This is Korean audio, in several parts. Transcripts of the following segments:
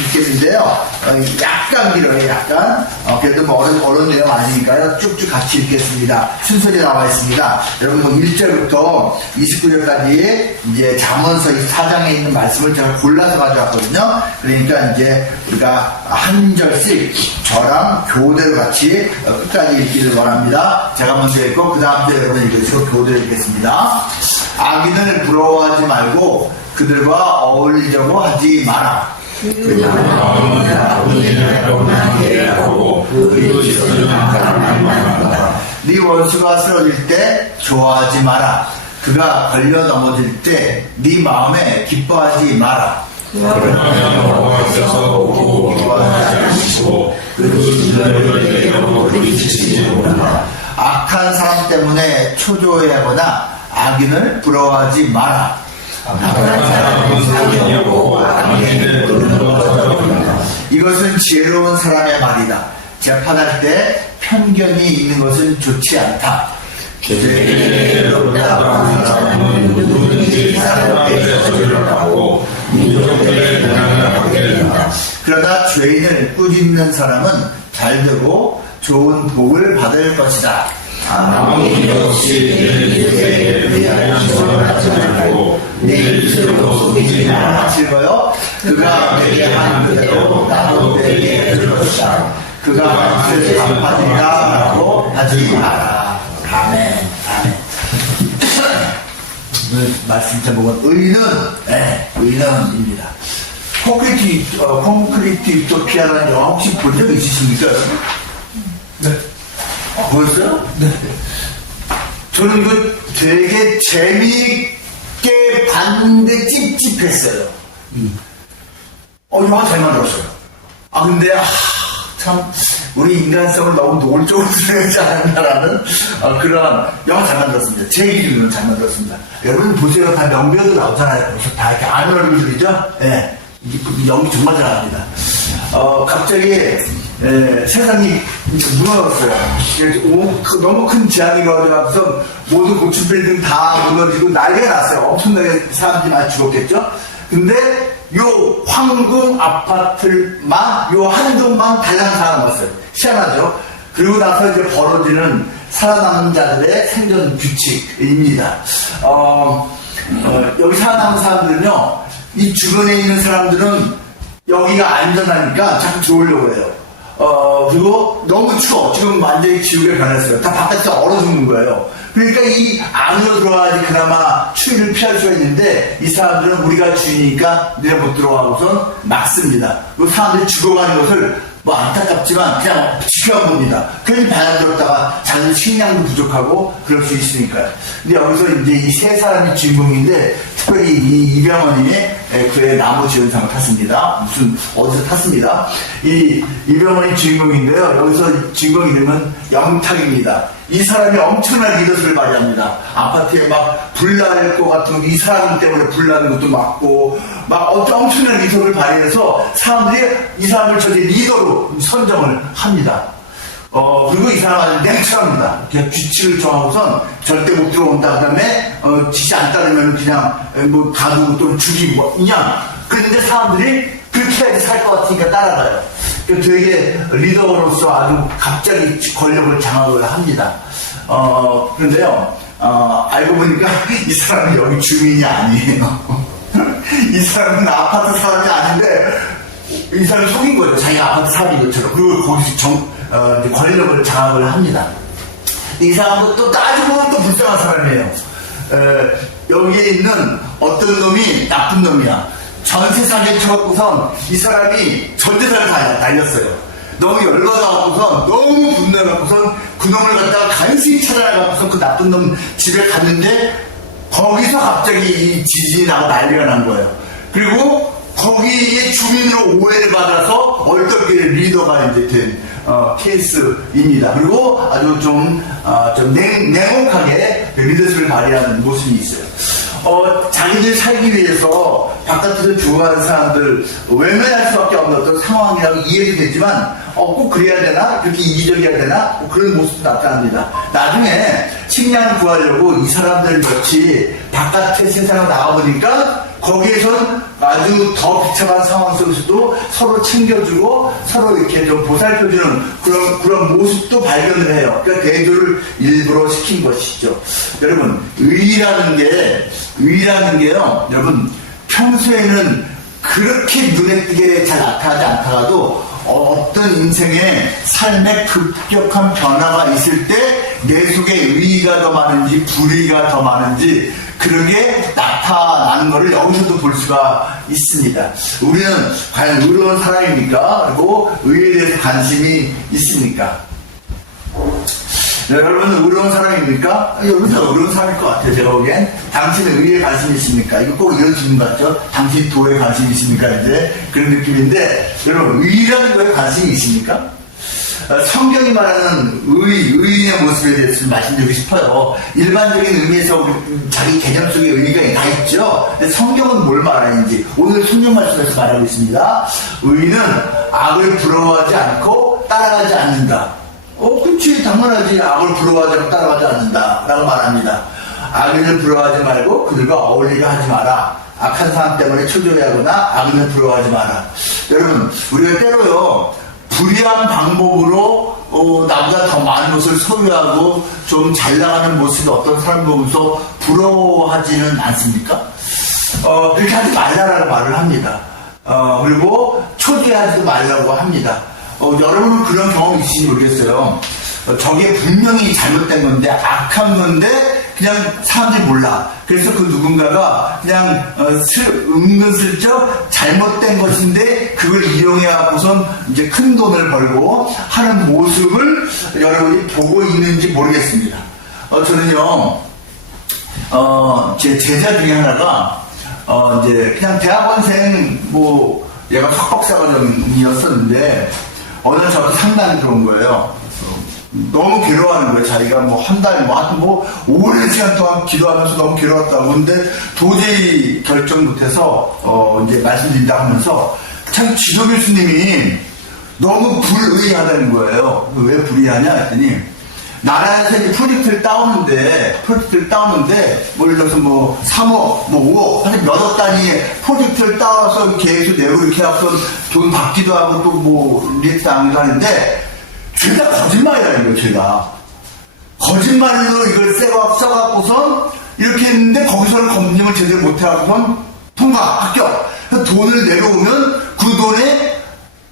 읽겠는데요. 약간 길어요, 약간. 그래도 뭐 어려운 내용 아니니까요. 쭉쭉 같이 읽겠습니다. 순서대로 나와 있습니다. 여러분, 뭐 1절부터 29절까지 이제 잠언서 4장에 있는 말씀을 제가 골라서 가져왔거든요. 그러니까 이제 우리가 한 절씩 저랑 교대로 같이 끝까지 읽기를 원합니다. 제가 먼저 읽고, 그 다음 주 여러분 읽으시고 교대로 읽겠습니다. 악인을 부러워하지 말고 그들과 어울리려고 하지 마라. 네 원수가 쓰러질 때 좋아하지 마라. 그가 걸려 넘어질 때 네 마음에 기뻐하지 마라. 악한 사람 때문에 초조해하거나 악인을 부러워하지 마라. 이것은 지혜로운 사람의 말이다. 재판할 때 편견이 있는 것은 좋지 않다. 그러나 죄인을 꾸짖는 사람은 잘 되고 좋은 복을 받을 것이다. 아무리 역시 내 하지 말고 내 뜻으로 속이지 마라. 읽어요. 그가 내게 한 그대로 나도 내게 해줄 것이다. 그가 뜻을 갚아준다 라고 하지 마라. 아멘. 아멘. 오늘 말씀 제목은 의는, 의는입니다. 콘크리트 유토피아라는 영화 혹시 본 적 있으십니까, 여러분? 네. 보셨어요? 네. 저는 이거 되게 재미있게 봤는데 찝찝했어요. 영화 잘 만들었어요. 근데, 참, 우리 인간성을 너무 노골적으로 드러내지 않았나라는 그런 영화 잘 만들었습니다. 제 기준으로 잘 만들었습니다. 여러분 보세요. 다 명배우도 나오잖아요. 다 이렇게 아는 얼굴들이죠? 예. 연기 정말 잘합니다. 갑자기, 세상이 무너졌어요. 너무 큰 재앙이 가지고서 모든 고층 빌딩 다 무너지고 난리가 났어요. 엄청나게 사람들이 많이 죽었겠죠? 근데 요 황금 아파트만, 요 한 동만 달랑 살아남았어요. 희한하죠? 그리고 나서 이제 벌어지는 살아남은 자들의 생존 규칙입니다. 여기 살아남은 사람들은요, 이 주변에 있는 사람들은 여기가 안전하니까 자꾸 들어오려고 해요. 그리고 너무 추워. 지금 완전히 지옥에 변했어요. 다 바깥에서 얼어 죽는 거예요. 그러니까 이 안으로 들어와야지 그나마 추위를 피할 수가 있는데 이 사람들은 우리가 주인이니까 니네 못 들어가고선 막습니다. 그 사람들이 죽어가는 것을 뭐 안타깝지만 그냥 지켜만 봅니다. 괜히 바람들었다가 자기 식량도 부족하고 그럴 수 있으니까요. 근데 여기서 이제 이 세 사람이 주인공인데 특별히 이 이병헌이 그의 나무 지원상을 탔습니다. 어디서 탔습니다. 이 이병헌이 주인공인데요. 여기서 주인공 이름은 영탁입니다. 이 사람이 엄청난 리더십을 발휘합니다. 아파트에 막 불날 것 같은 이 사람 때문에 불나는 것도 막고 막 엄청난 리더십을 발휘해서 사람들이 이 사람을 저기 리더로 선정을 합니다. 그리고 이 사람은 아주 냉철합니다. 그냥 규칙을 정하고선 절대 못 들어온다. 그 다음에, 지시 안 따르면 그냥, 뭐, 가두고 또 죽이고, 그냥. 그런데 사람들이 그렇게 해야지 살 것 같으니까 따라가요. 되게 리더로서 아주 갑자기 권력을 장악을 합니다. 그런데요, 알고 보니까 이 사람은 여기 주민이 아니에요. 이 사람은 아파트 사람이 아닌데, 이 사람이 속인 거예요. 자기가 아파트 사람인 것처럼. 그리고 거기서 권력을 장악을 합니다. 이 사람도 또 따지고 보면 또 불쌍한 사람이에요. 여기에 있는 어떤 놈이 나쁜 놈이야. 전세 사기에 쳐갖고선 이 사람이 전 재산을 다 날렸어요. 너무 열받아갖고선 너무 분노해갖고선 그 놈을 갖다가 간신히 찾아나갖고선 그 나쁜 놈 집에 갔는데 거기서 갑자기 이 지진이 나고 난리가 난 거예요. 그리고 거기에 주민으로 오해를 받아서 얼떨결에 리더가 이제 된 케이스입니다. 그리고 아주 좀 냉혹하게 리더십을 발휘하는 모습이 있어요. 자기들 살기 위해서 바깥에서 죽어가는 사람들 외면할 수밖에 없는 어떤 상황이라고 이해도 되지만 꼭 그래야 되나? 그렇게 이기적이어야 되나? 그런 모습도 나타납니다. 나중에 식량을 구하려고 이 사람들 같이 바깥에 세상을 나가보니까 거기에선 아주 더 비참한 상황 속에서도 서로 챙겨주고 서로 이렇게 좀 보살펴주는 그런 모습도 발견을 해요. 그러니까 대조를 일부러 시킨 것이죠. 여러분, 의라는 게요, 여러분, 평소에는 그렇게 눈에 띄게 잘 나타나지 않다가도 어떤 인생의 삶의 급격한 변화가 있을 때 내 속에 의의가 더 많은지 불의가 더 많은지 그런 게 나타나는 것을 여기서도 볼 수가 있습니다. 우리는 과연 의로운 사람입니까? 그리고 의에 대해서 관심이 있습니까? 여러분은 의로운 사람입니까? 여러분은 의로운 사람일 것 같아요. 제가 보기엔. 당신은 의에 관심이 있습니까? 이거 꼭 이런 질문 같죠? 당신 도에 관심이 있습니까? 이제 그런 느낌인데, 여러분, 의라는 거에 관심이 있습니까? 성경이 말하는 의인의 모습에 대해서 말씀드리고 싶어요. 일반적인 의미에서 자기 개념 속에 의의가 다 있죠. 근데 성경은 뭘 말하는지 오늘 성경 말씀에서 말하고 있습니다. 의인은 악을 부러워하지 않고 따라가지 않는다. 그치, 당연하지. 악을 부러워하지 않고 따라가지 않는다 라고 말합니다. 악인을 부러워하지 말고 그들과 어울리려 하지 마라. 악한 사람 때문에 초조해하거나 악인을 부러워하지 마라. 여러분, 우리가 때로요 불의한 방법으로 나보다 더 많은 것을 소유하고 좀 잘 나가는 모습을 어떤 사람 보면서 부러워하지는 않습니까? 그렇게 하지 말라라고 말을 합니다. 그리고 초조해하지도 말라고 합니다. 여러분은 그런 경험 있으신지 모르겠어요. 저게 분명히 잘못된 건데 악한 건데 그냥 사람들이 몰라. 그래서 그 누군가가 그냥 은근슬쩍 잘못된 것인데 그걸 이용해갖고선 이제 큰 돈을 벌고 하는 모습을 여러분이 보고 있는지 모르겠습니다. 저는요 제 제자 중에 하나가 이제 그냥 대학원생 얘가 석박사과정이었었는데 어느 날 저한테 상담이 들어온 거예요. 너무 괴로워하는 거예요. 자기가 한 달, 오랜 시간 동안 기도하면서 너무 괴로웠다고. 근데 도저히 결정 못해서, 이제 말씀드린다 하면서 참 지도 교수님이 너무 불의하다는 거예요. 왜 불의하냐 했더니, 나라에서 이제 프로젝트를 따오는데, 예를 들어서 3억, 5억, 한 몇억 단위의 프로젝트를 따와서 계획서 내고 이렇게 해서 돈 받기도 하고 또 리액트 하기도 하는데, 죄다 거짓말이라는 거예요, 죄다. 거짓말로 이걸 써갖고선 이렇게 했는데 거기서는 검증을 제대로 못해갖고선 합격. 돈을 내려오면 그 돈에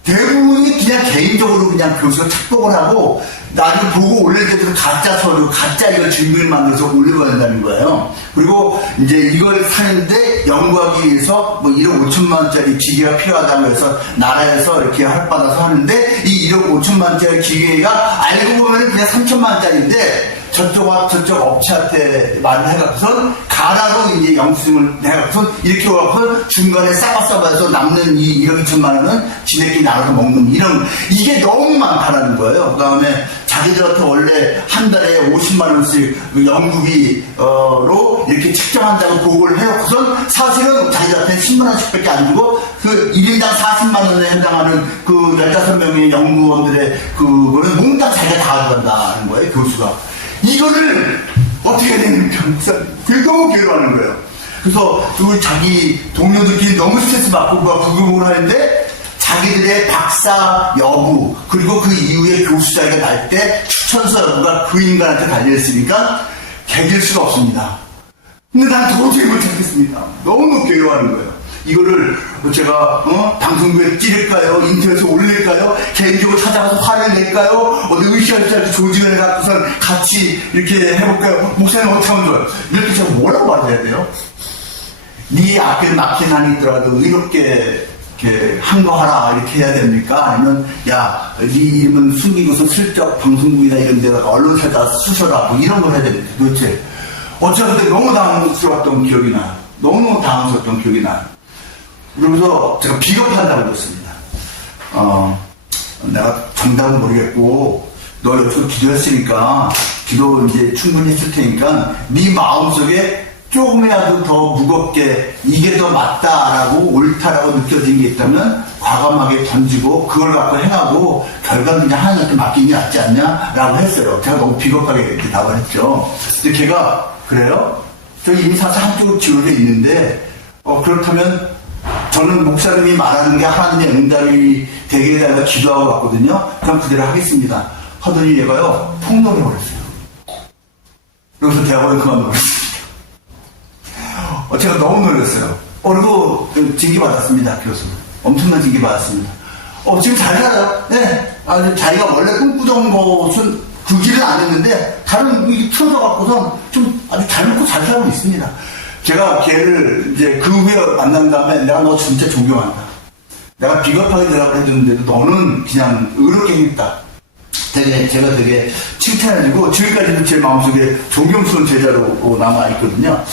대부분이 그냥 개인적으로 그냥 교수가 착복을 하고 나중에 보고 올릴 때도 가짜 서류, 가짜 이걸 증명을 만들어서 올려버린다는 거예요. 그리고 이제 이걸 사는데 연구하기 위해서 1억 5천만 원짜리 기계가 필요하다고 해서 나라에서 이렇게 허락받아서 하는데 이 1억 5천만 원짜리 기계가 알고 보면 그냥 3천만 원짜리인데 저쪽 업체한테 말을 해갖고선 가라로 이제 영수증을 해갖고선 이렇게 와갖고 중간에 싸바싸바해서 남는 이 1억 2천만 원은 지네끼리 나눠서 먹는 이게 너무 많다라는 거예요. 그 다음에 자기들한테 원래 한 달에 50만 원씩 연구비로 이렇게 책정한다고 보고를 해놓고선 사실은 자기들한테 10만 원씩밖에 안 주고 그 1인당 40만 원에 해당하는 그 15명의 연구원들의 그거는 몽땅 자기가 다 가져간다는 거예요, 교수가. 이거를 어떻게 해야 됩니까? 그게 너무 괴로워하는 거예요. 그래서 그 자기 동료들끼리 너무 스트레스 받고 부글부글 하는데 자기들의 박사 여부 그리고 그 이후에 교수 자리가 날 때 추천서 여부가 그 인간한테 달려있으니까 개길 수가 없습니다. 근데 난 도저히 못 찾겠습니다. 너무 괴로워하는 거예요. 이거를 제가 방송국에 찌를까요? 인터넷에 올릴까요? 개인적으로 찾아가서 화를 낼까요? 어디 의시할지 조직을 해갖고서 같이 이렇게 해볼까요? 목사님 어떻게 하면 좋아요? 이렇게 제가 뭐라고 말해야 돼요? 네 앞에 막힌 한이 있더라도 의롭게 이렇게 항거하라 이렇게 해야 됩니까? 아니면 야, 네 이름은 숨기고서 슬쩍 방송국이나 이런 데다가 언론사에다 쓰셔라 이런 걸 해야 됩니까? 도대체 어쩌면 너무 당황스러웠던 기억이 나요. 너무 당황스러웠던 기억이 나요. 그러면서 제가 비겁한다고 그랬습니다. 내가 정답은 모르겠고 너 여기서 기도했으니까 기도 이제 충분히 했을 테니까 네 마음속에 조금이라도 더 무겁게 이게 더 맞다라고 옳다라고 느껴진 게 있다면 과감하게 던지고 그걸 갖고 행하고 결과는 그냥 하나님께 맡기는 게 낫지 않냐라고 했어요. 제가 너무 비겁하게 이렇게 답을 했죠. 근데 걔가 그래요? 저 이미 사실 한쪽으로 지어져 있는데 그렇다면 저는 목사님이 말하는 게 하나님의 응답이 되게 해달라 기도하고 왔거든요. 그럼 그대로 하겠습니다. 하더니 얘가요, 폭로해버렸어요. 그래서 대학원을 그만둬버렸습니다. 제가 너무 놀랐어요. 그리고 징계받았습니다, 교수. 엄청난 징계받았습니다. 지금 잘 살아요. 네. 자기가 원래 꿈꾸던 것은 그 길은 아니었는데, 다른 일이 틀어져갖고선 좀 아주 잘 먹고 잘 살고 있습니다. 제가 걔를 이제 그 후에 만난 다음에 내가 너 진짜 존경한다. 내가 비겁하게 대답을 해줬는데도 너는 그냥 의롭게 했다. 제가 되게 칭찬해주고 지금까지도 제 마음속에 존경스러운 제자로 남아있거든요.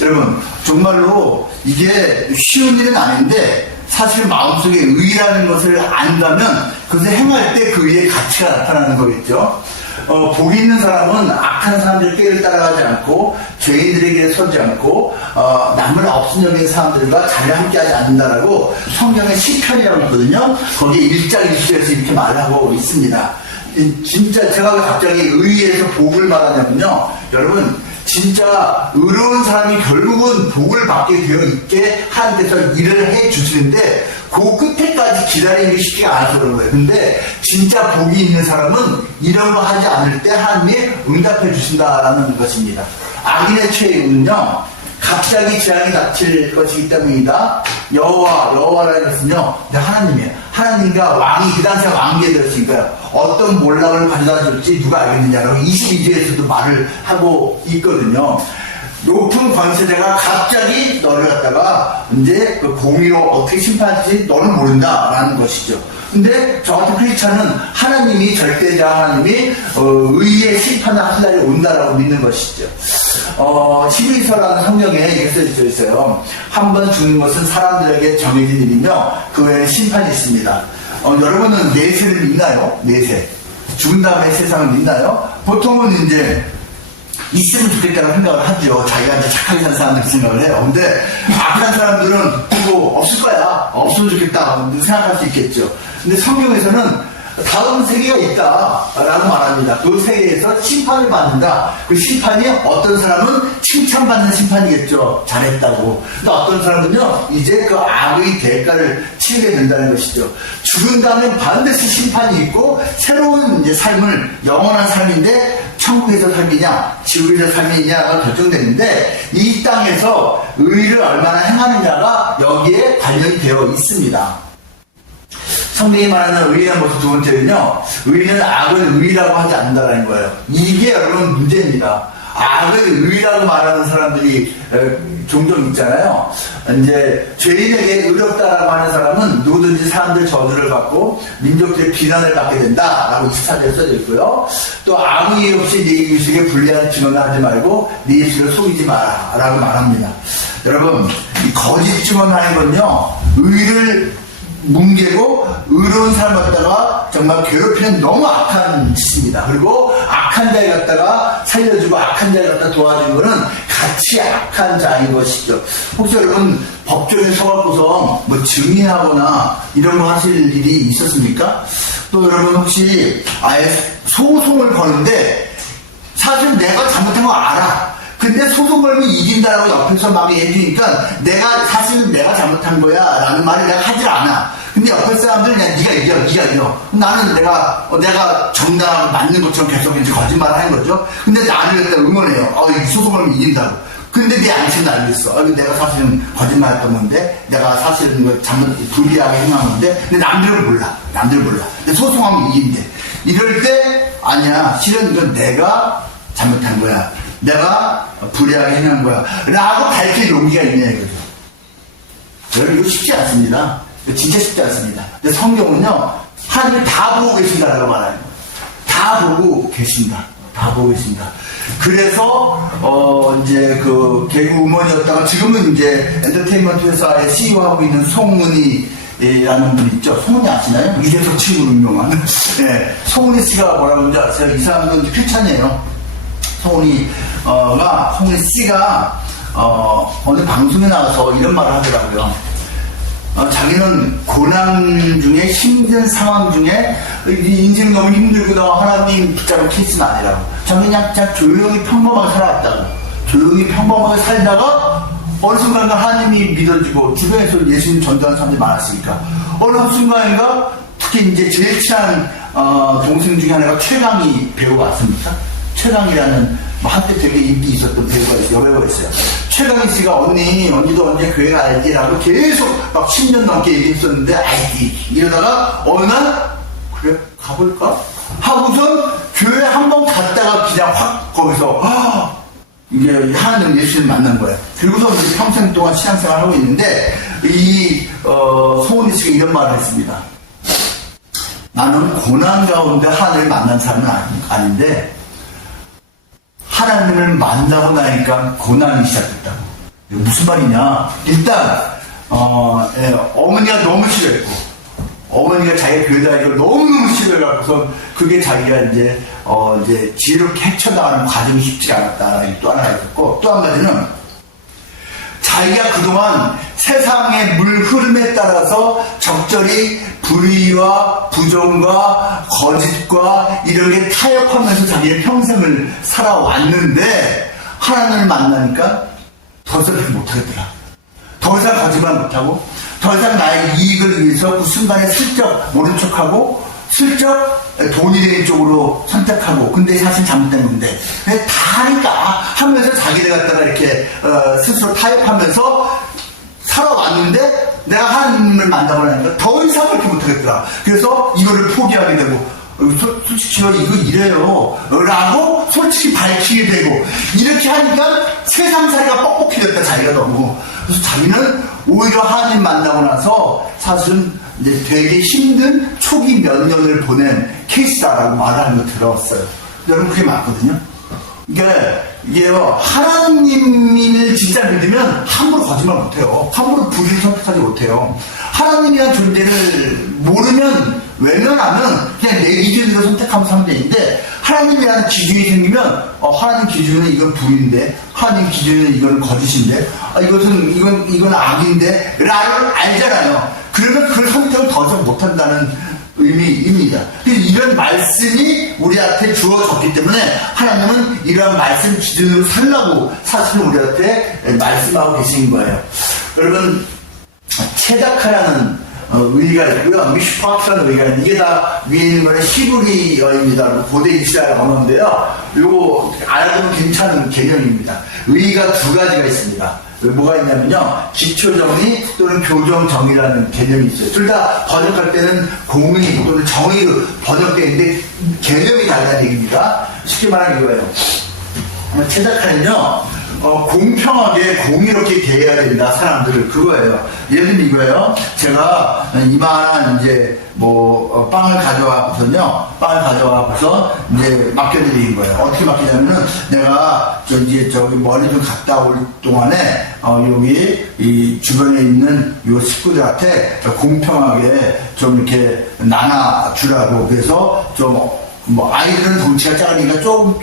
여러분, 정말로 이게 쉬운 일은 아닌데 사실 마음속에 의라는 것을 안다면 그것을 행할 때 그 의의 가치가 나타나는 거겠죠. 복이 있는 사람은 악한 사람들의 꾀를 따라가지 않고 죄인들에게 서지 않고 남을 없은 여기는 사람들과 잘 함께하지 않는다라고 성경의 시편이라고 있거든요. 거기에 1장 1절에서 이렇게 말하고 있습니다. 진짜 제가 왜 갑자기 의에서 복을 말하냐면요, 여러분, 진짜 의로운 사람이 결국은 복을 받게 되어 있게 하나님께서 일을 해 주시는데 그 끝에까지 기다리기 쉽지가 않아서 그런 거예요. 근데 진짜 복이 있는 사람은 이런 거 하지 않을 때 하나님이 응답해 주신다라는 것입니다. 악인의 최후는요, 갑자기 재앙이 닥칠 것이기 때문이다. 여호와라는 것은요, 하나님이에요. 하나님과 왕이 그 당시에 왕기에 되었으니까요. 어떤 몰락을 가져다 줄지 누가 알겠느냐라고 22절에서도 말을 하고 있거든요. 높은 권세자가 갑자기 너를 갖다가 이제 그 공의로 어떻게 심판할지 너는 모른다라는 것이죠. 근데 저 같은 크리스찬은 하나님이 절대자 하나님이 의의 심판을 하실 날이 온다라고 믿는 것이죠. 12서라는 성경에 이렇게 써져 있어요. 한 번 죽는 것은 사람들에게 정해진 일이며 그 외에 심판이 있습니다. 여러분은 내세를 믿나요? 내세. 죽은 다음에 세상을 믿나요? 보통은 이제 있으면 좋겠다고 생각을 하죠. 자기가 이제 착하게 산 사람들 생각을 해요. 근데 악한 사람들은 그거 없을 거야. 없으면 좋겠다. 생각할 수 있겠죠. 근데 성경에서는 다음 세계가 있다라고 말합니다. 그 세계에서 심판을 받는다. 그 심판이 어떤 사람은 칭찬받는 심판이겠죠. 잘했다고. 근데 어떤 사람은요, 이제 그 악의 대가를 치르게 된다는 것이죠. 죽은 다음에 반드시 심판이 있고 새로운 이제 삶을, 영원한 삶인데 천국에서 삶이냐 지옥에서 삶이냐가 결정되는데 이 땅에서 의를 얼마나 행하느냐가 여기에 관련이 되어 있습니다. 성경이 말하는 의라는 것의 두 번째는요, 의는 악을 의라고 하지 않는다는 거예요. 이게 여러분 문제입니다. 악을 의라고 말하는 사람들이 종종 있잖아요. 이제 죄인에게 의롭다라고 하는 사람은 누구든지 사람들 저주를 받고 민족들의 비난을 받게 된다라고 24절에 써져 있고요. 또 아무 이유 없이 네 이웃에게 불리한 증언을 하지 말고 네 이웃을 속이지 마라 라고 말합니다. 여러분, 이 거짓 증언하는 건요, 의를 뭉개고 의로운 사람 갖다가 정말 괴롭히는 너무 악한 짓입니다. 그리고 악한 자를 갖다가 살려주고 악한 자를 갖다 도와주는 것은 같이 악한 자인 것이죠. 혹시 여러분 법정에 서갖고서 뭐 증인하거나 이런 거 하실 일이 있었습니까? 또 여러분 혹시 아예 소송을 거는데 사실 내가 잘못한 거 알아. 근데 소송 걸면 이긴다라고 옆에서 막 얘기하니까 사실은 내가 잘못한 거야 라는 말을 내가 하질 않아. 근데 옆에 사람들은 그냥 네가 이겨. 나는 내가 정당하고 맞는 것처럼 계속 이제 거짓말을 하는 거죠. 근데 나를 응원해요. 이 소송 걸면 이긴다고. 근데 네 안치는 알고 있어. 내가 사실은 거짓말했던 건데, 내가 사실은 불리하게 행한 건데, 근데 남들은 몰라. 근데 소송하면 이긴대. 이럴 때, 아니야. 실은 이건 내가 잘못한 거야. 내가 불리하게 행한 거야. 라고 밝힐 용기가 있냐, 이거죠. 여러분, 이거 쉽지 않습니다. 진짜 쉽지 않습니다. 근데 성경은요, 하나님이 다 보고 계신다라고 말하는 거예요. 다 보고 계신다. 그래서, 이제 그 개그 우먼이었다가 지금은 이제 엔터테인먼트 회사의 CEO 하고 있는 송은이라는 분 있죠. 송은이 아시나요? 이재석 친구로 유명한. 네. 송은이 씨가 뭐라고 하는지 아세요? 이 사람은 이제 크리스찬이에요. 송은이 씨가, 어느 방송에 나와서 이런 말을 하더라고요. 자기는 고난 중에 힘든 상황 중에 인생 너무 힘들고 너 하나님 붙잡은 케이스는 아니라고. 자기는 그냥 조용히 평범하게 살아왔다고. 조용히 평범하게 살다가 어느 순간가 하나님이 믿어지고 주변에서 예수님 전도하는 사람들이 많았으니까 어느 순간인가 특히 이제 제일 친한 동생 중에 하나가 최강희 배우가 왔습니까? 최강희라는 한때 되게 인기 있었던 배우가 있어요. 여배우가 있어요. 최강희 씨가 언니도 언제 교회 가야지라고 계속 막 10년 넘게 얘기했었는데 이러다가 어느 날 그래 가볼까? 하고선 교회 한 번 갔다가 그냥 확 거기서 이게 하나님 예수님 만난 거예요. 그리고서 이제 평생 동안 신앙생활을 하고 있는데 송은희 씨가 이런 말을 했습니다. 나는 고난 가운데 하나님을 만난 사람은 아닌데 하나님을 만나고 나니까 고난이 시작됐다고. 무슨 말이냐? 일단 어머니가 너무 싫어했고 어머니가 자기 교회 다니는 걸 너무너무 싫어해갖고서 그게 자기가 이제 지혜롭게 헤쳐나가는 과정이 쉽지 않았다라는 또 하나가 있었고 또 한 가지는 자기가 그동안 세상의 물 흐름에 따라서 적절히 불의와 부정과 거짓과 이런 게 타협하면서 자기의 평생을 살아왔는데 하나님을 만나니까 더 이상 못하겠더라. 더 이상 거짓말 못하고 더 이상 나의 이익을 위해서 그 순간에 슬쩍 모른 척하고 슬쩍 돈이 되는 쪽으로 선택하고 근데 사실 잘못된 건데 다 하니까 하면서 자기를 갖다가 이렇게 스스로 타협하면서 살아왔는데 내가 하나님을 만나고 나니까 더 이상 그렇게 못하겠더라. 그래서 이거를 포기하게 되고 솔직히 이거 이래요 라고 솔직히 밝히게 되고 이렇게 하니까 세상살이가 뻑뻑해졌다 자기가 너무. 그래서 자기는 오히려 하나님 만나고 나서 사실은 이제 되게 힘든 초기 몇 년을 보낸 케이스다라고 말하는 거 들어왔어요. 여러분 그게 맞거든요. 이게요 하나님을 진짜 믿으면 함부로 거짓말 못해요. 함부로 불의를 선택하지 못해요. 하나님이란 존재를 모르면 외면하면 그냥 내 기준으로 선택하면서 하면 되는데 하나님이라는 기준이 생기면 하나님 기준은 이건 불인데 하나님 기준은 이건 거짓인데 이건 악인데 라를 알잖아요. 그러면 그 선택을 더 이상 못한다는 의미입니다. 이런 말씀이 우리한테 주어졌기 때문에 하나님은 이러한 말씀 기준으로 살라고 사실은 우리한테 말씀하고 계신 거예요. 여러분 체다카라는 의가 있고요. 미슈파트라는 의가 있는데 이게 다 위에 있는 거는 히브리어입니다. 고대 이스라엘 언어인데요. 이거 알아두면 괜찮은 개념입니다. 의가 두 가지가 있습니다. 뭐가 있냐면요. 기초정의 또는 교정정의라는 개념이 있어요. 둘 다 번역할 때는 공의 또는 정의로 번역되어 있는데 개념이 다르다는 얘기입니다. 쉽게 말하면 이거예요. 체다카는요. 공평하게 공의롭게 대해야 된다 사람들을 그거예요. 예를 들면 이거예요. 제가 이만한 이제 빵을 가져와서 이제 맡겨드린 거예요. 어떻게 맡기냐면은 내가 저기 멀리 좀 갔다 올 동안에 여기 이 주변에 있는 요 식구들한테 공평하게 좀 이렇게 나눠주라고. 그래서 아이들은 덩치가 작으니까 조금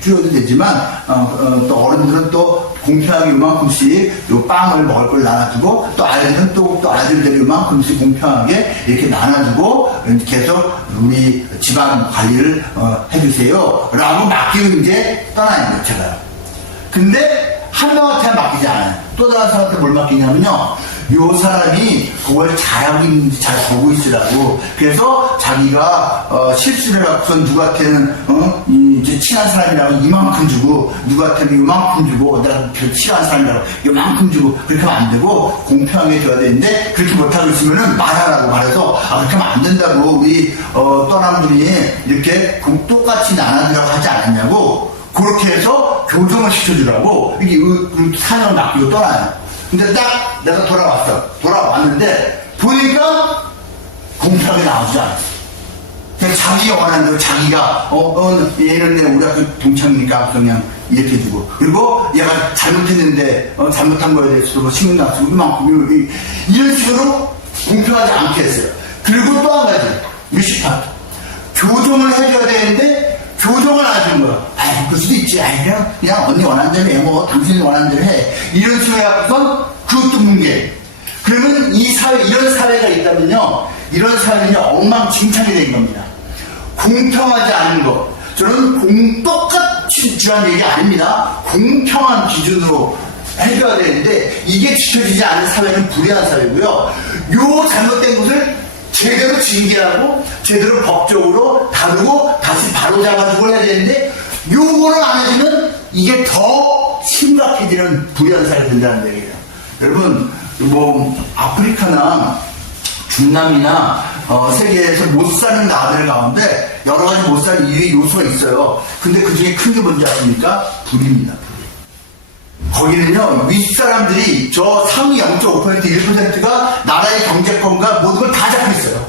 줄여도 되지만 또 어른들은 또 공평하게 요만큼씩 요 빵을 먹을 걸 나눠주고 또 아이들은 또 아이들대로 요만큼씩 공평하게 이렇게 나눠주고 계속 우리 집안 관리를 해주세요 라고 맡기고 이제 떠나는 거예요 제가. 근데 한 명한테 맡기지 않아요. 또 다른 사람한테 뭘 맡기냐면요. 요 사람이 그걸 잘하고 있는지 잘 보고 있으라고. 그래서 자기가 실수를 갖고선 누구한테는 이제 친한 사람이라고 이만큼 주고 누구한테는 이만큼 주고 내가 싫어하는 사람이라고 이만큼 주고 그렇게 하면 안 되고 공평하게 줘야 되는데 그렇게 못하고 있으면은 말하라고 말해서 그렇게 하면 안 된다고 우리 떠난 분이 이렇게 똑같이 나눠주라고 하지 않았냐고. 그렇게 해서 교정을 시켜주라고 이게 사냥을 맡기고 떠나요. 근데 딱 내가 돌아왔는데 보니까 공평하게 나오지 않았어. 그냥 자기가 원하는 대로 자기가 얘는 내 우리 학교 동창이니까 그냥 이렇게 해주고 그리고 얘가 잘못했는데 잘못한 거에 대해서 신경 안 쓰고 이만큼 이런 식으로 공평하지 않게 했어요. 그리고 또 한 가지 미시파트 교정을 해줘야 되는데 교정을 안 해준 거야. 그럴 수도 있지. 그냥 언니 원하는 대로 해. 당신이 원하는 대로 해. 이런 식으로 해서 그것도 문제. 그러면 이런 사회가 있다면요. 이런 사회는요, 엉망진창이 된 겁니다. 공평하지 않은 것. 저는 똑같이 주한 얘기 아닙니다. 공평한 기준으로 해줘야 되는데 이게 지켜지지 않는 사회는 불의한 사회고요. 요 잘못된 것을 제대로 징계하고 제대로 법적으로 다루고 다시 바로잡아주고 해야 되는데 요거를 안 해주면 이게 더 심각해지는 불의한 사회가 된다는 얘기예요. 여러분 뭐 아프리카나 중남이나 세계에서 못 사는 나라들 가운데 여러 가지 못 사는 이유의 요소가 있어요. 근데 그 중에 큰 게 뭔지 아십니까? 불입니다. 거기는요, 윗사람들이 저 상위 0.5%, 1%가 나라의 경제권과 모든 걸 다 잡고 있어요.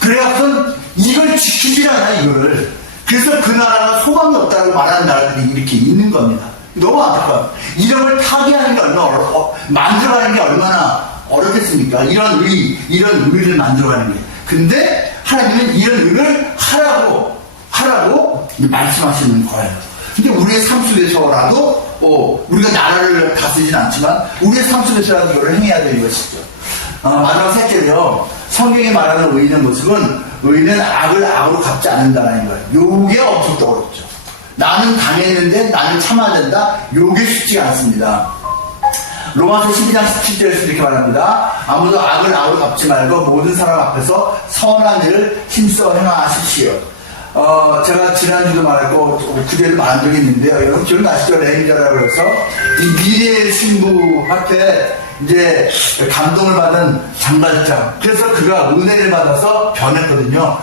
그래갖고 이걸 지키질 않아요, 이거를. 그래서 그 나라가 소망이 없다고 말하는 나라들이 이렇게 있는 겁니다. 너무 안타까워요. 이런 걸 타개하는 게 얼마나 만들어가는 게 얼마나 어렵겠습니까? 이런 의를 만들어가는 게. 근데 하나님은 이런 의를 하라고 말씀하시는 거예요. 근데 우리의 삶 속에서라도 우리가 나라를 다스리진 않지만 우리의 삶 속에서라도 이걸 행해야 되는 것이죠. 마지막 셋째로요. 성경이 말하는 의인의 모습은 의인은 악을 악으로 갚지 않는다는 거예요. 요게 엄청 어렵죠. 나는 당했는데 나는 참아야 된다. 요게 쉽지가 않습니다. 로마서 12장 17절에서 이렇게 말합니다. 아무도 악을 악으로 갚지 말고 모든 사람 앞에서 선한 일을 힘써 행하십시오. 제가 지난주도 말했고 구절을 말한 적이 있는데요. 여러분 기억나시죠? 레미자라고 해서 이 미래의 신부한테 이제 감동을 받은 장발장. 그래서 그가 은혜를 받아서 변했거든요.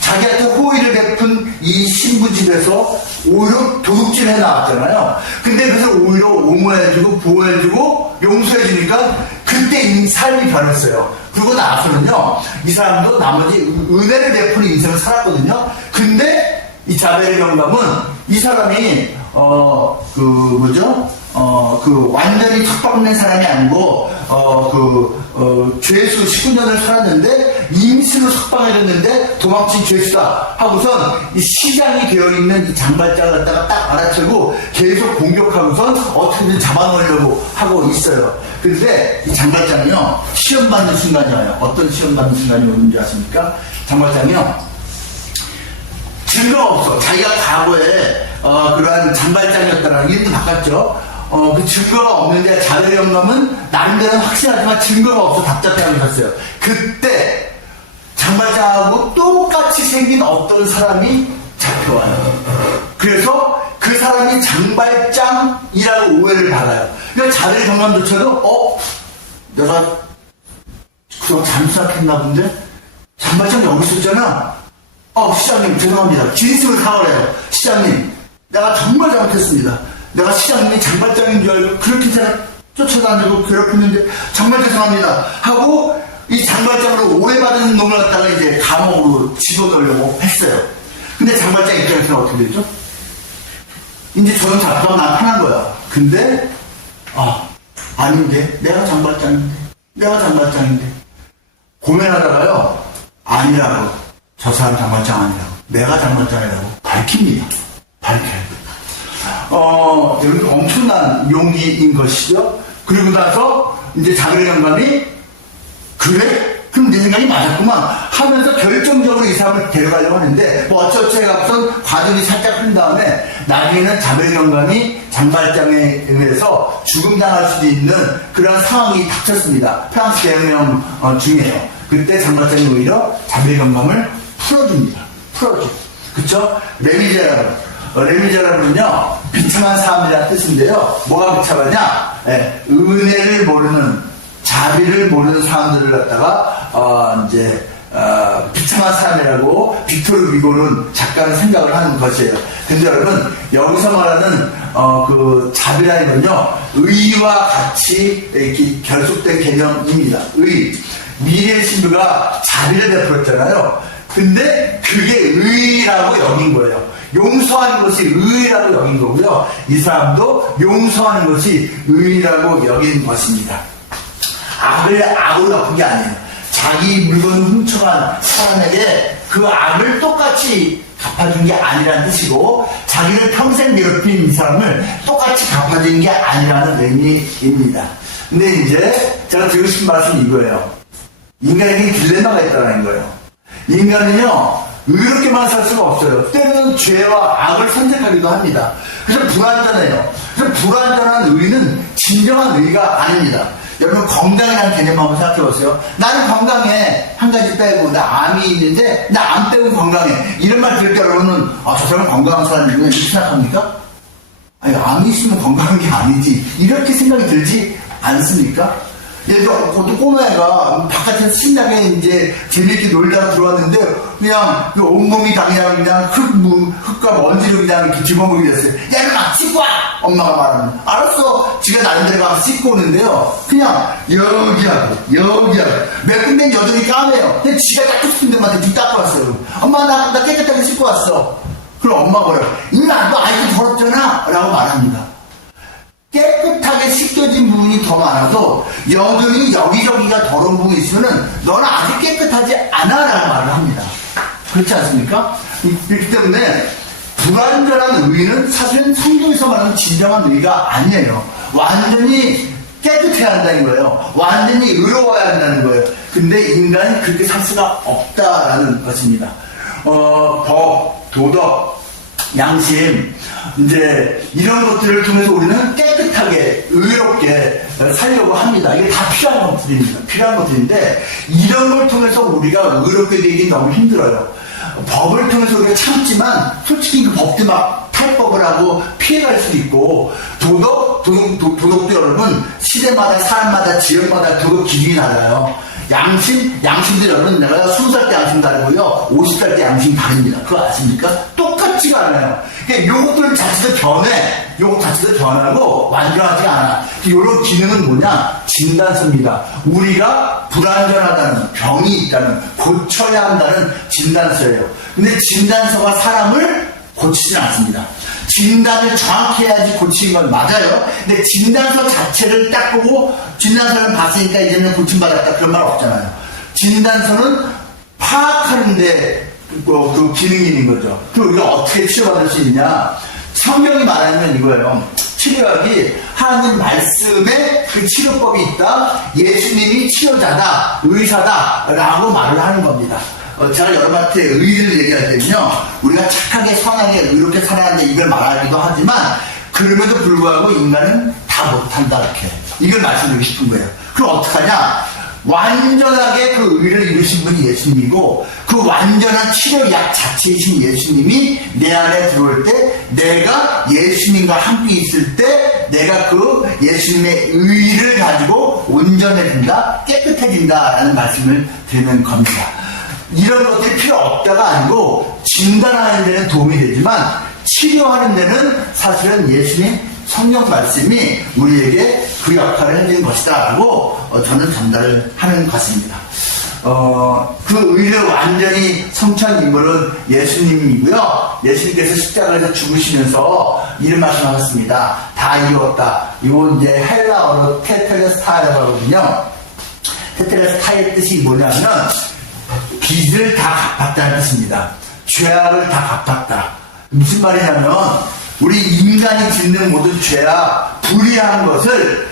자기한테 호의를 베푼 이 신부 집에서 오히려 도둑질 해 나왔잖아요. 근데 그것을 오히려 옹호해주고 보호해주고 용서해주니까 그때 이 삶이 변했어요. 그러고 나서는요, 이 사람도 나머지 은혜를 베푸는 인생을 살았거든요. 근데 이 자벨의 영감은 이 사람이 완전히 턱박는 사람이 아니고 죄수 19년을 살았는데 임신으로 석방해줬는데 도망친 죄수다 하고선 이 시장이 되어있는 이 장발장을 갖다가 딱 알아채고 계속 공격하고선 어떻게든 잡아놓으려고 하고 있어요. 근데 이 장발장이요, 시험받는 순간이 와요. 어떤 시험받는 순간이 오는지 아십니까? 장발장이요, 증거가 없어. 자기가 과거에 그러한 장발장이었다는 이름도 바꿨죠. 그 증거가 없는데 자벨의 영감은 나름대로 확실하지만 증거가 없어 답답해하고 있었어요. 그때 장발장하고 똑같이 생긴 어떤 사람이 잡혀와요. 그래서 그 사람이 장발장이라고 오해를 받아요. 그러니까 자벨의 영감조차도 내가 그거 잘못 생각했나 본데 장발장 여기 있었잖아. 시장님 죄송합니다. 진심을 사과를 해요. 시장님 내가 정말 잘못했습니다. 내가 시장님이 장발장인 줄 알고 그렇게 쫓아다니고 괴롭혔는데 정말 죄송합니다 하고 이 장발장으로 오해받은 놈을 갖다가 이제 감옥으로 집어넣으려고 했어요. 근데 장발장 입장에서는 어떻게 되죠? 이제 저는 잡혀서 난 편한 거야. 근데 아닌데 내가 장발장인데 고민하다가요, 아니라고, 저 사람 장발장 아니라고, 내가 장발장이라고 밝힙니다. 밝혀요. 여러분 엄청난 용기인 것이죠. 그리고 나서 이제 자벨의 영감이 그래? 그럼 내 생각이 맞았구만 하면서 결정적으로 이 사람을 데려가려고 하는데 어쩌어쩌 해갖고선 과정이 살짝 흐른 다음에 나중에는 자벨의 영감이 장발장에 의해서 죽음당할 수도 있는 그런 상황이 닥쳤습니다. 프랑스 대혁명 중에요. 그때 장발장이 오히려 자벨의 영감을 풀어줍니다. 그쵸? 레미제라블은요, 비참한 사람들이라는 뜻인데요. 뭐가 비참하냐? 은혜를 모르는, 자비를 모르는 사람들을 갖다가, 비참한 사람이라고 빅토르 위고는 작가는 생각을 하는 것이에요. 근데 여러분, 여기서 말하는, 그 자비라는 건요, 의와 같이 이렇게 결속된 개념입니다. 미래의 신부가 자비를 베풀었잖아요. 근데 그게 의라고 여긴 거예요. 용서하는 것이 의라고 여긴 거고요. 이 사람도 용서하는 것이 의라고 여긴 것입니다. 악을 악으로 갚은 게 아니에요. 자기 물건을 훔쳐간 사람에게 그 악을 똑같이 갚아준 게 아니라는 뜻이고, 자기를 평생 괴롭힌 이 사람을 똑같이 갚아주는 게 아니라는 의미입니다. 근데 이제 제가 드리고 싶은 말씀은 이거예요. 인간에게 딜레마가 있다는 거예요. 인간은요, 의롭게만 살 수가 없어요. 때로는 죄와 악을 선택하기도 합니다. 그래서 불완전해요. 그래서 불완전한 의는 진정한 의가 아닙니다. 여러분 건강이라는 개념 한번 생각해보세요. 나는 건강해. 한 가지 빼고 나 암이 있는데 나 암 빼고 건강해. 이런 말 들을 때 여러분은 저 사람 건강한 사람이구나 이렇게 생각합니까? 아니 암이 있으면 건강한 게 아니지. 이렇게 생각이 들지 않습니까? 예를 들어 어떤 꼬마애가 바깥에서 신나게 이제 재밌게 놀다가 들어왔는데 그냥 온몸이 다 그냥 흙과 먼지로 그냥 이렇게 집어먹게 됐어요. 야 이놈아 씻고 와! 엄마가 말하면 알았어. 지가 나름대로 가서 씻고 오는데요. 그냥 여기하고 몇 군데는 여전히 까매요. 근데 지가 닦고 싶은 데만 뒤 닦고 왔어요. 엄마 나 깨끗하게 씻고 왔어. 그럼 엄마가 뭐래요? 임마 너 아직도 더럽잖아 라고 말합니다. 깨끗하게 씻겨진 부분이 더 많아도 여전히 여기저기가 더러운 부분이 있으면 너는 아직 깨끗하지 않아 라는 말을 합니다. 그렇지 않습니까? 그렇기 때문에 불완전한 의는 사실은 성경에서 말하는 진정한 의가 아니에요. 완전히 깨끗해야 한다는 거예요. 완전히 의로워야 한다는 거예요. 근데 인간은 그렇게 살 수가 없다라는 것입니다. 법, 도덕, 양심, 이제 이런 것들을 통해서 우리는 깨끗하게 의롭게 살려고 합니다. 이게 다 필요한 것들입니다. 필요한 것들인데 이런 걸 통해서 우리가 의롭게 되기 너무 힘들어요. 법을 통해서 우리가 참지만 솔직히 그 법도 막 탈법을 하고 피해갈 수도 있고 도덕도 여러분 시대마다 사람마다 지역마다 도덕 기준이 달라요. 양심도 여러분 내가 20살 때 양심 다르고요 50살 때 양심 다릅니다. 그거 아십니까? 똑같지가 않아요. 그러니까 요것들 자체도 요것 자체도 변하고 완전하지가 않아. 요런 기능은 뭐냐? 진단서입니다. 우리가 불완전하다는 병이 있다는 고쳐야 한다는 진단서예요. 근데 진단서가 사람을 고치진 않습니다. 진단을 정확히 해야지 고치는 건 맞아요. 근데 진단서 자체를 딱 보고 진단서를 봤으니까 이제는 고침받았다 그런 말 없잖아요. 진단서는 파악하는데 그 기능이 있는 거죠. 그럼 우리가 어떻게 치료받을 수 있냐? 성경이 말하면 이거예요. 치료학이 하나님 말씀에 그 치료법이 있다. 예수님이 치료자다, 의사다 라고 말을 하는 겁니다. 제가 여러분한테 의를 얘기할 때는요, 우리가 착하게 선하게 의롭게 살아야하는데 이걸 말하기도 하지만 그럼에도 불구하고 인간은 다 못한다 이렇게 이걸 말씀드리고 싶은 거예요. 그럼 어떡하냐? 완전하게 그 의를 이루신 분이 예수님이고 그 완전한 치료약 자체이신 예수님이 내 안에 들어올 때 내가 예수님과 함께 있을 때 내가 그 예수님의 의를 가지고 온전해진다, 깨끗해진다라는 말씀을 드리는 겁니다. 이런 것들이 필요 없다가 아니고 진단하는 데는 도움이 되지만 치료하는 데는 사실은 예수님 성령 말씀이 우리에게 그 역할을 해주는 것이다 라고 저는 전달을 하는 것입니다. 그 의를 완전히 성취한 인물은 예수님이고요. 예수님께서 십자가에서 죽으시면서 이런 말씀하셨습니다. 다 이루었다. 이거 이제 헬라어로 테텔레스타이라고 하거든요. 테텔레스타이의 뜻이 뭐냐면 빚을 다 갚았다는 뜻입니다. 죄악을 다 갚았다. 무슨 말이냐면 우리 인간이 짓는 모든 죄악, 불의한 것을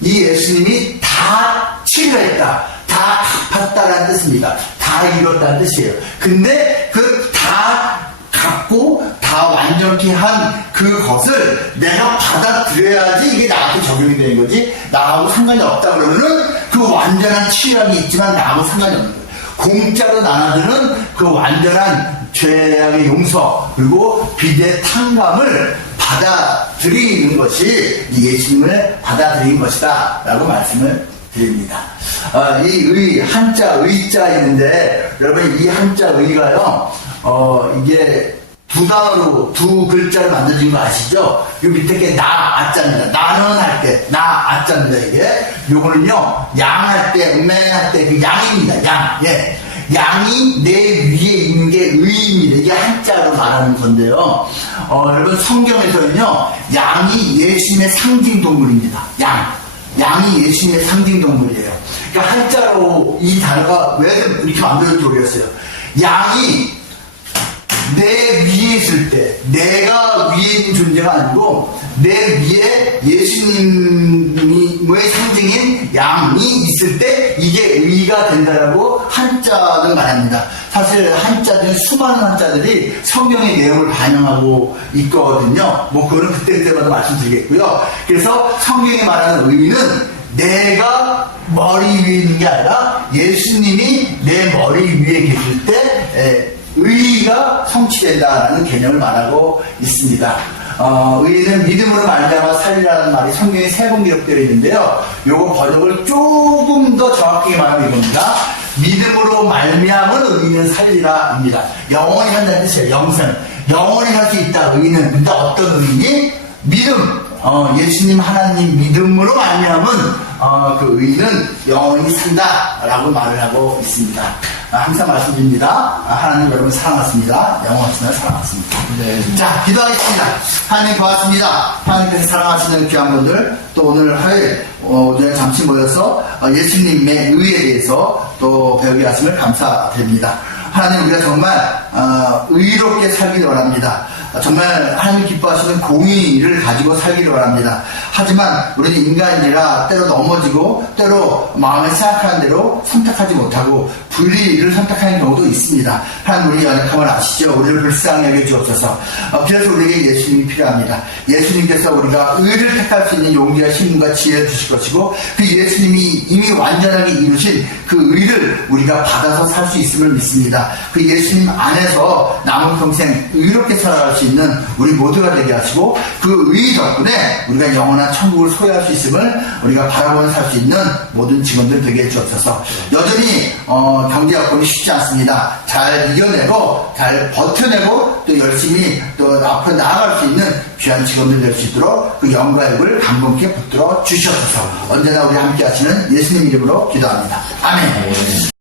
이 예수님이 다 치료했다. 다 갚았다라는 뜻입니다. 다 이뤘다는 뜻이에요. 근데 그 다 갚고 다 완전히 한 그것을 내가 받아들여야지 이게 나한테 적용이 되는 거지. 나하고 상관이 없다 그러면은 그 완전한 치료약이 있지만 나하고 상관이 없는 거예요. 공짜로 나눠주는 그 완전한 죄악의 용서 그리고 빚의 탕감을 받아들이는 것이 예수님을 받아들인 것이다 라고 말씀을 드립니다. 이 의, 한자 의자 있는데 여러분 이 한자 의가요 이게 두 단어로 두 글자로 만들어진 거 아시죠? 요 밑에 게 나, 아자입니다. 나는 할 때, 나, 아자입니다, 이게. 요거는요, 양 할 때, 할 때, 그 양입니다, 양. 예. 양이 내 위에 있는 게 의입니다. 이게 한자로 말하는 건데요. 여러분, 성경에서는요, 양이 예수님의 상징 동물입니다. 양이 예수님의 상징 동물이에요. 그러니까 한자로 이 단어가 왜 이렇게 만들어질지 모르겠어요. 양이 내 위에 있을 때, 내가 위에 있는 존재가 아니고 내 위에 예수님의 상징인 양이 있을 때 이게 의가 된다라고 한자는 말합니다. 사실 한자들, 수많은 한자들이 성경의 내용을 반영하고 있거든요. 뭐 그거는 그때그때마다 말씀드리겠고요. 그래서 성경이 말하는 의는 내가 머리 위에 있는 게 아니라 예수님이 내 머리 위에 계실 때 의가 성취된다라는 개념을 말하고 있습니다. 의는 믿음으로 말미암아 살리라는 말이 성경에 3번 기록되어 있는데요. 요거 번역을 조금 더 정확하게 말하면 이겁니다. 믿음으로 말미암은 의는 살리라입니다. 영원히 한다는 뜻이에요. 영생. 영원히 할 수 있다. 의는. 근데 어떤 의니? 믿음. 예수님 하나님 믿음으로 말미암은 그 의는 영원히 산다라고 말을 하고 있습니다. 항상 말씀드립니다. 하나님 여러분 사랑하십니다. 영원하시면 사랑하십니다. 네. 자, 기도하겠습니다. 하나님 고맙습니다. 하나님께서 사랑하시는 귀한 분들, 또 오늘 화요일 오전에 잠시 모여서 예수님의 의에 대해서 또 배우게 하심을 감사드립니다. 하나님, 우리가 정말 의롭게 살기를 원합니다. 정말 하나님 기뻐하시는 공의를 가지고 살기를 원합니다. 하지만 우리는 인간이라 때로 넘어지고 때로 마음에 생각하는 대로 선택하지 못하고 불의를 선택하는 경우도 있습니다. 하나님, 우리 연약함을 아시죠? 우리를 불쌍히 여겨 주옵소서. 그래서 우리에게 예수님이 필요합니다. 예수님께서 우리가 의를 택할 수 있는 용기와 힘과 지혜를 주실 것이고, 그 예수님이 이미 완전하게 이루신 그 의를 우리가 받아서 살 수 있음을 믿습니다. 그 예수님 안에서 남은 평생 의롭게 살아갈 수 있는 우리 모두가 되게 하시고, 그 의 덕분에 우리가 영원한 천국을 소유할 수 있음을 우리가 바라보며 살 수 있는 모든 직원들 되게 해주옵소서. 여전히 경제 여건이 쉽지 않습니다. 잘 이겨내고 잘 버텨내고 또 열심히 또 앞으로 나아갈 수 있는 귀한 직원들 될 수 있도록 그 영광을 강건케 붙들어 주시옵소서. 언제나 우리 함께 하시는 예수님 이름으로 기도합니다. 아멘.